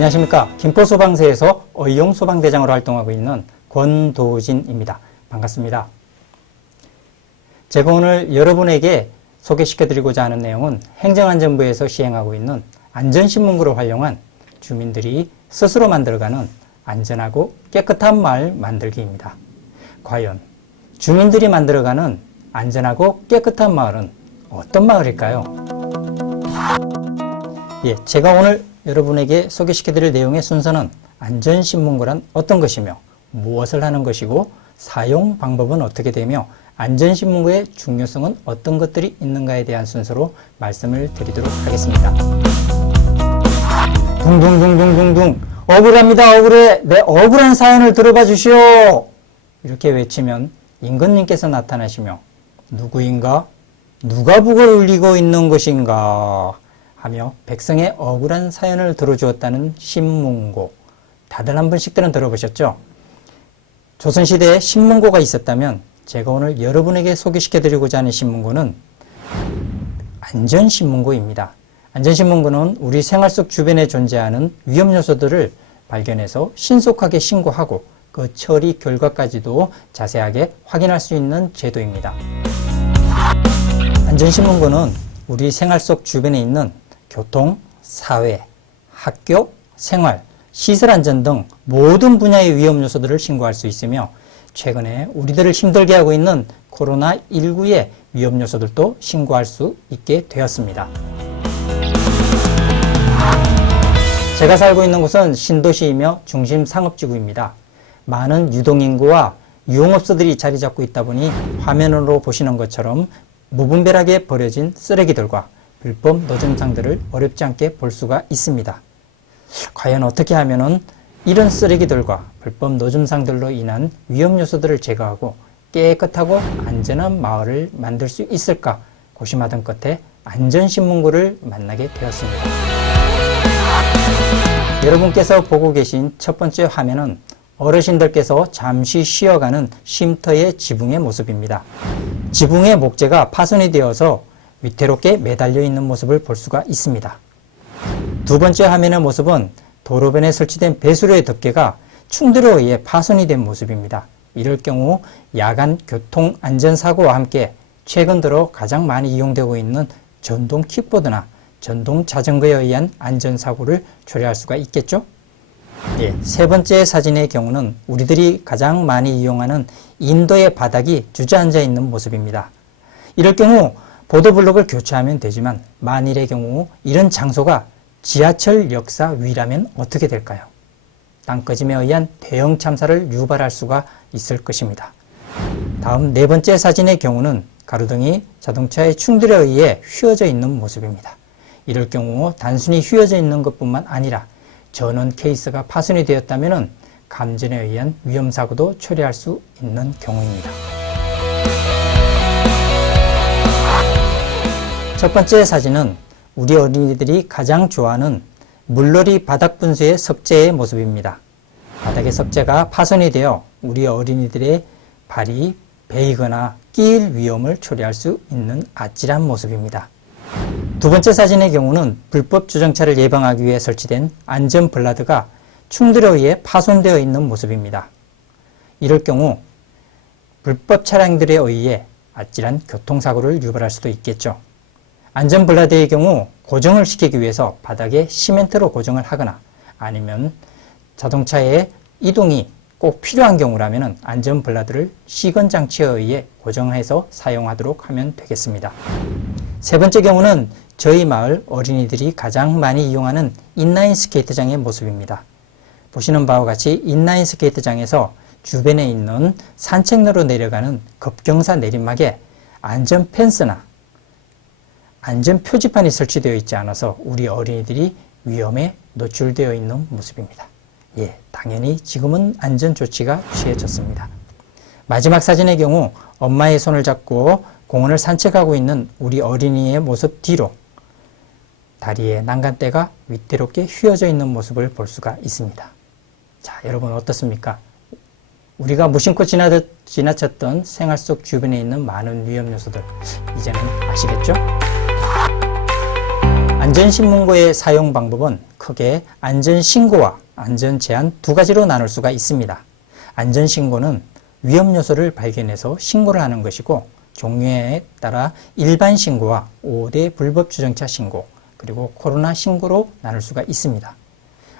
안녕하십니까. 김포소방서에서 어용 소방대장으로 활동하고 있는 권도진입니다. 반갑습니다. 제가 오늘 여러분에게 소개시켜드리고자 하는 내용은 행정안전부에서 시행하고 있는 안전신문고를 활용한 주민들이 스스로 만들어가는 안전하고 깨끗한 마을 만들기입니다. 과연 주민들이 만들어가는 안전하고 깨끗한 마을은 어떤 마을일까요? 제가 오늘 여러분에게 소개시켜드릴 내용의 순서는 안전신문고란 어떤 것이며 무엇을 하는 것이고 사용 방법은 어떻게 되며 안전신문고의 중요성은 어떤 것들이 있는가에 대한 순서로 말씀을 드리도록 하겠습니다. 둥둥둥둥둥둥 억울합니다. 억울해. 내 억울한 사연을 들어봐 주시오. 이렇게 외치면 임금님께서 나타나시며 누구인가? 누가 북을 울리고 있는 것인가? 하며 백성의 억울한 사연을 들어주었다는 신문고. 다들 한 번씩들은 들어보셨죠? 조선시대에 신문고가 있었다면 제가 오늘 여러분에게 소개시켜드리고자 하는 신문고는 안전신문고입니다. 안전신문고는 우리 생활 속 주변에 존재하는 위험 요소들을 발견해서 신속하게 신고하고 그 처리 결과까지도 자세하게 확인할 수 있는 제도입니다. 안전신문고는 우리 생활 속 주변에 있는 교통, 사회, 학교, 생활, 시설 안전 등 모든 분야의 위험 요소들을 신고할 수 있으며 최근에 우리들을 힘들게 하고 있는 코로나19의 위험 요소들도 신고할 수 있게 되었습니다. 제가 살고 있는 곳은 신도시이며 중심 상업지구입니다. 많은 유동인구와 유흥업소들이 자리 잡고 있다 보니 화면으로 보시는 것처럼 무분별하게 버려진 쓰레기들과 불법 노점상들을 어렵지 않게 볼 수가 있습니다. 과연 어떻게 하면 이런 쓰레기들과 불법 노점상들로 인한 위험 요소들을 제거하고 깨끗하고 안전한 마을을 만들 수 있을까 고심하던 끝에 안전신문고를 만나게 되었습니다. 여러분께서 보고 계신 첫 번째 화면은 어르신들께서 잠시 쉬어가는 쉼터의 지붕의 모습입니다. 지붕의 목재가 파손이 되어서 위태롭게 매달려 있는 모습을 볼 수가 있습니다. 두 번째 화면의 모습은 도로변에 설치된 배수로의 덮개가 충돌에 의해 파손이 된 모습입니다. 이럴 경우 야간 교통안전사고와 함께 최근 들어 가장 많이 이용되고 있는 전동 킥보드나 전동 자전거에 의한 안전사고를 초래할 수가 있겠죠? 세 번째 사진의 경우는 우리들이 가장 많이 이용하는 인도의 바닥이 주저앉아 있는 모습입니다. 이럴 경우 보도블록을 교체하면 되지만 만일의 경우 이런 장소가 지하철 역사 위라면 어떻게 될까요? 땅꺼짐에 의한 대형 참사를 유발할 수가 있을 것입니다. 다음 네 번째 사진의 경우는 가로등이 자동차의 충돌에 의해 휘어져 있는 모습입니다. 이럴 경우 단순히 휘어져 있는 것뿐만 아니라 전원 케이스가 파손이 되었다면 감전에 의한 위험사고도 초래할 수 있는 경우입니다. 첫 번째 사진은 우리 어린이들이 가장 좋아하는 물놀이 바닥 분수의 석재의 모습입니다. 바닥의 석재가 파손이 되어 우리 어린이들의 발이 베이거나 끼일 위험을 초래할 수 있는 아찔한 모습입니다. 두 번째 사진의 경우는 불법 주정차를 예방하기 위해 설치된 안전블라드가 충돌에 의해 파손되어 있는 모습입니다. 이럴 경우 불법 차량들에 의해 아찔한 교통사고를 유발할 수도 있겠죠. 안전블라드의 경우 고정을 시키기 위해서 바닥에 시멘트로 고정을 하거나 아니면 자동차의 이동이 꼭 필요한 경우라면 안전블라드를 시건장치에 의해 고정해서 사용하도록 하면 되겠습니다. 세 번째 경우는 저희 마을 어린이들이 가장 많이 이용하는 인라인 스케이트장의 모습입니다. 보시는 바와 같이 인라인 스케이트장에서 주변에 있는 산책로로 내려가는 급경사 내리막에 안전 펜스나 안전 표지판이 설치되어 있지 않아서 우리 어린이들이 위험에 노출되어 있는 모습입니다. 당연히 지금은 안전 조치가 취해졌습니다. 마지막 사진의 경우 엄마의 손을 잡고 공원을 산책하고 있는 우리 어린이의 모습 뒤로 다리에 난간대가 위태롭게 휘어져 있는 모습을 볼 수가 있습니다. 자, 여러분 어떻습니까? 우리가 무심코 지나쳤던 생활 속 주변에 있는 많은 위험 요소들 이제는 아시겠죠? 안전신문고의 사용 방법은 크게 안전신고와 안전제한 두 가지로 나눌 수가 있습니다. 안전신고는 위험 요소를 발견해서 신고를 하는 것이고, 종류에 따라 일반 신고와 5대 불법 주정차 신고, 그리고 코로나 신고로 나눌 수가 있습니다.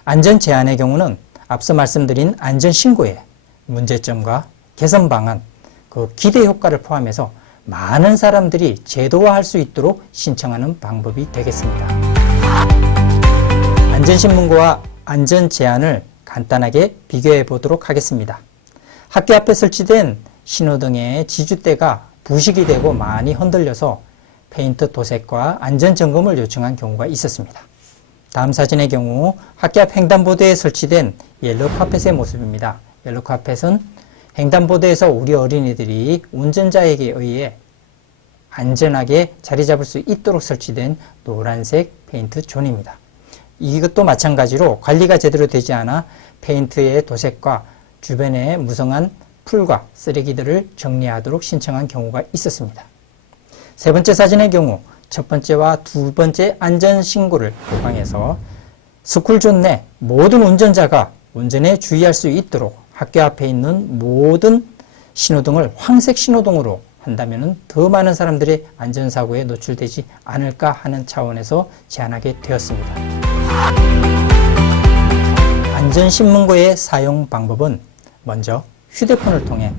안전제한의 경우는 앞서 말씀드린 안전신고의 문제점과 개선 방안, 그 기대 효과를 포함해서 많은 사람들이 제도화할 수 있도록 신청하는 방법이 되겠습니다. 안전신문고와 안전제한을 간단하게 비교해 보도록 하겠습니다. 학교 앞에 설치된 신호등의 지주대가 부식이 되고 많이 흔들려서 페인트 도색과 안전점검을 요청한 경우가 있었습니다. 다음 사진의 경우 학교 앞 횡단보도에 설치된 옐로우 카펫의 모습입니다. 옐로우 카펫은 횡단보도에서 우리 어린이들이 운전자에게 의해 안전하게 자리 잡을 수 있도록 설치된 노란색 페인트 존입니다. 이것도 마찬가지로 관리가 제대로 되지 않아 페인트의 도색과 주변에 무성한 풀과 쓰레기들을 정리하도록 신청한 경우가 있었습니다. 세 번째 사진의 경우 첫 번째와 두 번째 안전신고를 보강해서 스쿨존 내 모든 운전자가 운전에 주의할 수 있도록 학교 앞에 있는 모든 신호등을 황색 신호등으로 한다면 더 많은 사람들이 안전사고에 노출되지 않을까 하는 차원에서 제안하게 되었습니다. 안전신문고의 사용 방법은 먼저 휴대폰을 통해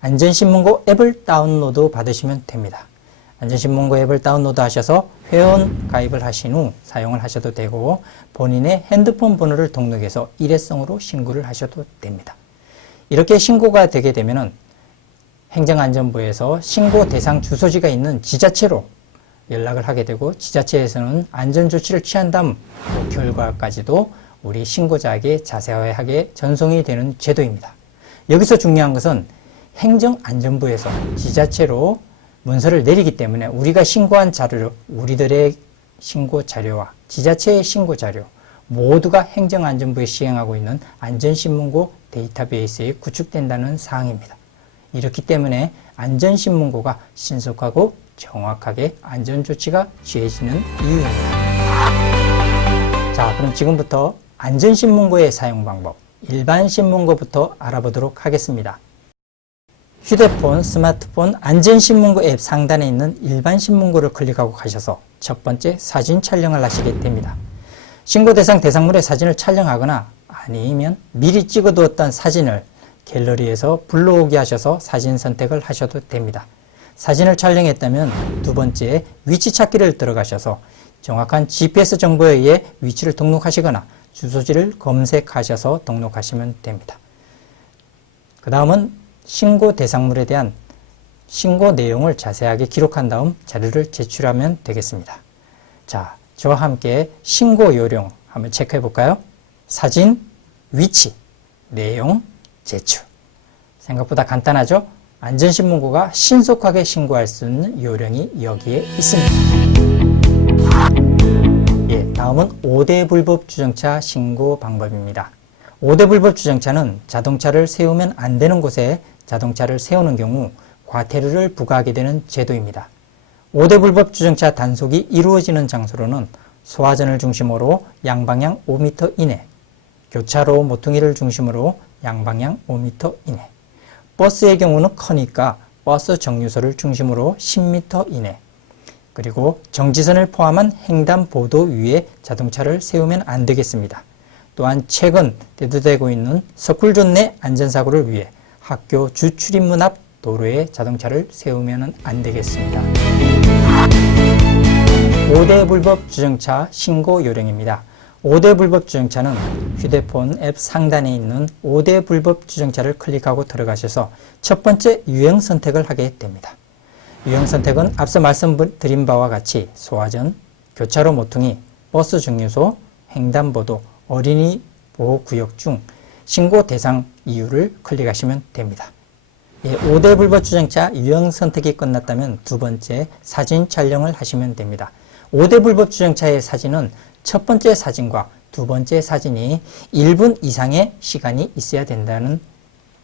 안전신문고 앱을 다운로드 받으시면 됩니다. 안전신문고 앱을 다운로드 하셔서 회원 가입을 하신 후 사용을 하셔도 되고, 본인의 핸드폰 번호를 등록해서 일회성으로 신고를 하셔도 됩니다. 이렇게 신고가 되게 되면 행정안전부에서 신고 대상 주소지가 있는 지자체로 연락을 하게 되고, 지자체에서는 안전조치를 취한 다음 그 결과까지도 우리 신고자에게 자세하게 전송이 되는 제도입니다. 여기서 중요한 것은 행정안전부에서 지자체로 문서를 내리기 때문에 우리가 신고한 자료, 우리들의 신고 자료와 지자체의 신고 자료 모두가 행정안전부에 시행하고 있는 안전신문고 데이터베이스에 구축된다는 사항입니다. 이렇기 때문에 안전신문고가 신속하고 정확하게 안전조치가 취해지는 이유입니다. 자, 그럼 지금부터 안전신문고의 사용 방법, 일반 신문고부터 알아보도록 하겠습니다. 휴대폰, 스마트폰 안전신문고 앱 상단에 있는 일반 신문고를 클릭하고 가셔서 첫 번째 사진 촬영을 하시게 됩니다. 신고 대상 대상물의 사진을 촬영하거나 아니면 미리 찍어두었던 사진을 갤러리에서 불러오게 하셔서 사진 선택을 하셔도 됩니다. 사진을 촬영했다면 두 번째 위치 찾기를 들어가셔서 정확한 GPS 정보에 의해 위치를 등록하시거나 주소지를 검색하셔서 등록하시면 됩니다. 그 다음은 신고 대상물에 대한 신고 내용을 자세하게 기록한 다음 자료를 제출하면 되겠습니다. 자, 저와 함께 신고 요령 한번 체크해 볼까요? 사진, 위치, 내용, 제출. 생각보다 간단하죠? 안전신문고가 신속하게 신고할 수 있는 요령이 여기에 있습니다. 예, 다음은 5대 불법 주정차 신고 방법입니다. 5대 불법 주정차는 자동차를 세우면 안 되는 곳에 자동차를 세우는 경우 과태료를 부과하게 되는 제도입니다. 5대 불법 주정차 단속이 이루어지는 장소로는 소화전을 중심으로 양방향 5m 이내, 교차로 모퉁이를 중심으로 양방향 5m 이내, 버스의 경우는 크니까 버스 정류소를 중심으로 10m 이내, 그리고 정지선을 포함한 횡단보도 위에 자동차를 세우면 안 되겠습니다. 또한 최근 대두되고 있는 스쿨존 내 안전사고를 위해 학교 주출입문 앞 도로에 자동차를 세우면 안 되겠습니다. 5대 불법 주정차 신고 요령입니다. 5대 불법 주정차는 휴대폰 앱 상단에 있는 5대 불법 주정차를 클릭하고 들어가셔서 첫 번째 유형 선택을 하게 됩니다. 유형 선택은 앞서 말씀드린 바와 같이 소화전, 교차로 모퉁이, 버스 정류소, 횡단보도, 어린이 보호구역 중 신고 대상 이유를 클릭하시면 됩니다. 예, 5대 불법 주정차 유형 선택이 끝났다면 두 번째 사진 촬영을 하시면 됩니다. 5대 불법 주정차의 사진은 첫 번째 사진과 두 번째 사진이 1분 이상의 시간이 있어야 된다는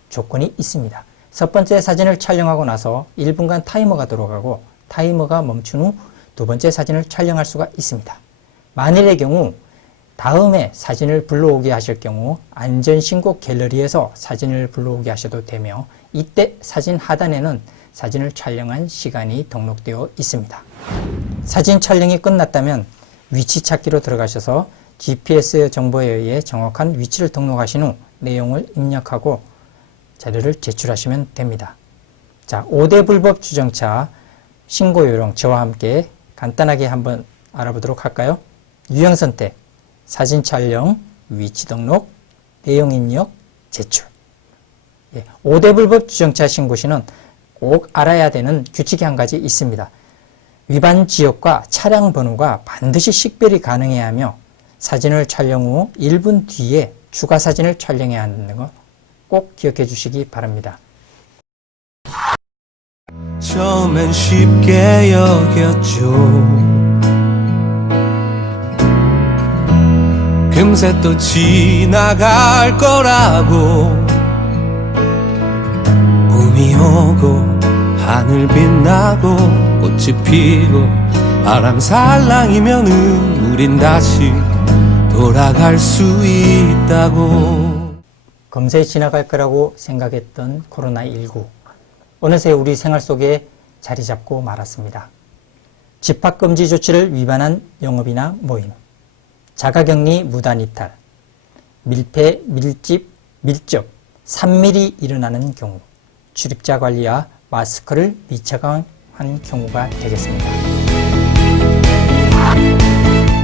조건이 있습니다. 첫 번째 사진을 촬영하고 나서 1분간 타이머가 들어가고 타이머가 멈춘 후 두 번째 사진을 촬영할 수가 있습니다. 만일의 경우 다음에 사진을 불러오게 하실 경우 안전신고 갤러리에서 사진을 불러오게 하셔도 되며, 이때 사진 하단에는 사진을 촬영한 시간이 등록되어 있습니다. 사진 촬영이 끝났다면 위치 찾기로 들어가셔서 GPS 정보에 의해 정확한 위치를 등록하신 후 내용을 입력하고 자료를 제출하시면 됩니다. 자, 5대 불법 주정차 신고 요령 저와 함께 간단하게 한번 알아보도록 할까요? 유형 선택, 사진 촬영, 위치 등록, 내용 입력, 제출. 5대 불법 주정차 신고 시는 꼭 알아야 되는 규칙이 한 가지 있습니다. 위반 지역과 차량 번호가 반드시 식별이 가능해야 하며, 사진을 촬영 후 1분 뒤에 추가 사진을 촬영해야 하는 거 꼭 기억해 주시기 바랍니다. 처음엔 쉽게 여겼죠. 금세 또 지나갈 거라고. 봄이 오고 하늘 빛나고 꽃이 피고 바람 살랑이면은 우린 다시 돌아갈 수 있다고. 금세 지나갈 거라고 생각했던 코로나19, 어느새 우리 생활 속에 자리 잡고 말았습니다. 집합금지 조치를 위반한 영업이나 모임, 자가격리 무단 이탈, 밀폐, 밀집, 밀접, 산밀이 일어나는 경우, 출입자 관리와 마스크를 미착용한 경우가 되겠습니다.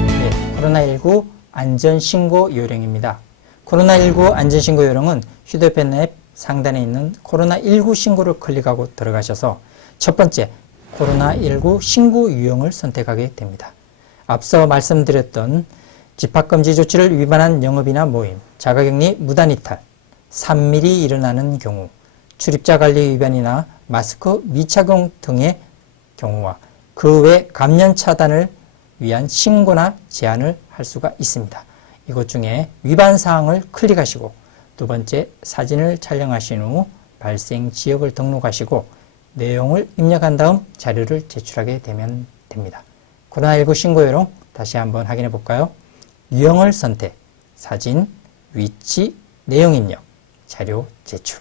네, 코로나19 안전신고 요령입니다. 코로나19 안전신고 요령은 휴대폰 앱 상단에 있는 코로나19 신고를 클릭하고 들어가셔서 첫 번째 코로나19 신고 유형을 선택하게 됩니다. 앞서 말씀드렸던 집합금지 조치를 위반한 영업이나 모임, 자가격리 무단 이탈, 산밀이 일어나는 경우, 출입자 관리 위반이나 마스크 미착용 등의 경우와 그 외 감염 차단을 위한 신고나 제한을 할 수가 있습니다. 이것 중에 위반 사항을 클릭하시고, 두 번째 사진을 촬영하신 후 발생 지역을 등록하시고 내용을 입력한 다음 자료를 제출하게 되면 됩니다. 코로나19 신고 요령 다시 한번 확인해 볼까요? 유형을 선택, 사진, 위치, 내용 입력, 자료 제출.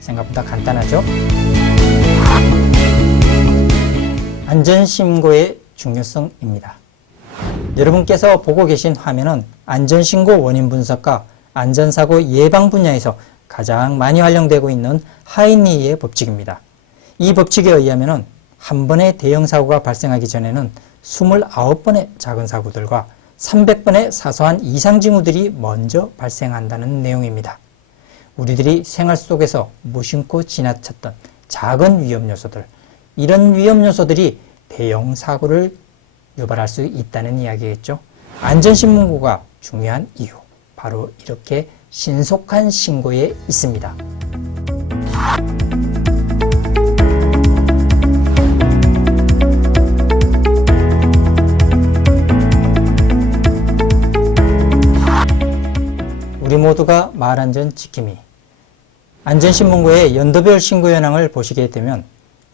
생각보다 간단하죠? 안전신고의 중요성입니다. 여러분께서 보고 계신 화면은 안전신고 원인 분석과 안전사고 예방 분야에서 가장 많이 활용되고 있는 하인리의 법칙입니다. 이 법칙에 의하면 한 번의 대형 사고가 발생하기 전에는 29번의 작은 사고들과 300번의 사소한 이상 징후들이 먼저 발생한다는 내용입니다. 우리들이 생활 속에서 무심코 지나쳤던 작은 위험 요소들, 이런 위험 요소들이 대형 사고를 유발할 수 있다는 이야기겠죠. 안전신문고가 중요한 이유, 바로 이렇게 신속한 신고에 있습니다. 우리 모두가 말안전 지킴이. 안전신문고의 연도별 신고 현황을 보시게 되면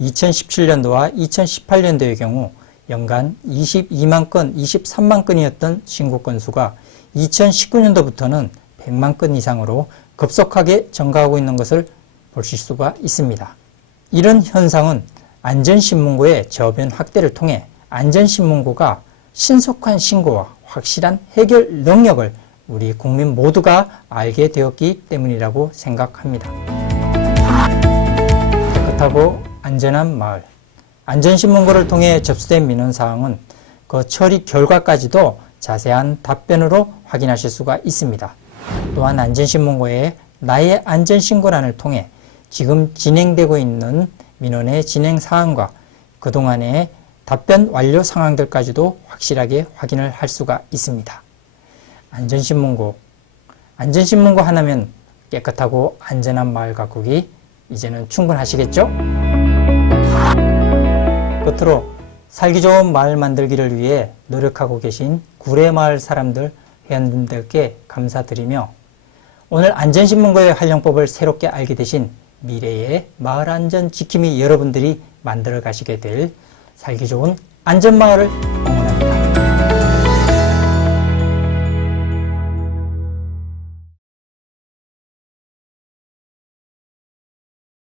2017년도와 2018년도의 경우 연간 22만 건, 23만 건이었던 신고 건수가 2019년도부터는 100만 건 이상으로 급속하게 증가하고 있는 것을 보실 수가 있습니다. 이런 현상은 안전신문고의 저변 확대를 통해 안전신문고가 신속한 신고와 확실한 해결 능력을 우리 국민 모두가 알게 되었기 때문이라고 생각합니다. 깨끗하고 안전한 마을. 안전신문고를 통해 접수된 민원사항은 그 처리 결과까지도 자세한 답변으로 확인하실 수가 있습니다. 또한 안전신문고에 나의 안전신고란을 통해 지금 진행되고 있는 민원의 진행 사항과 그동안의 답변 완료 상황들까지도 확실하게 확인을 할 수가 있습니다. 안전신문고 하나면 깨끗하고 안전한 마을 가꾸기 이제는 충분하시겠죠? 끝으로 살기 좋은 마을 만들기를 위해 노력하고 계신 구례마을 사람들, 회원님들께 감사드리며 오늘 안전신문고의 활용법을 새롭게 알게 되신 미래의 마을 안전 지킴이 여러분들이 만들어 가시게 될 살기 좋은 안전마을을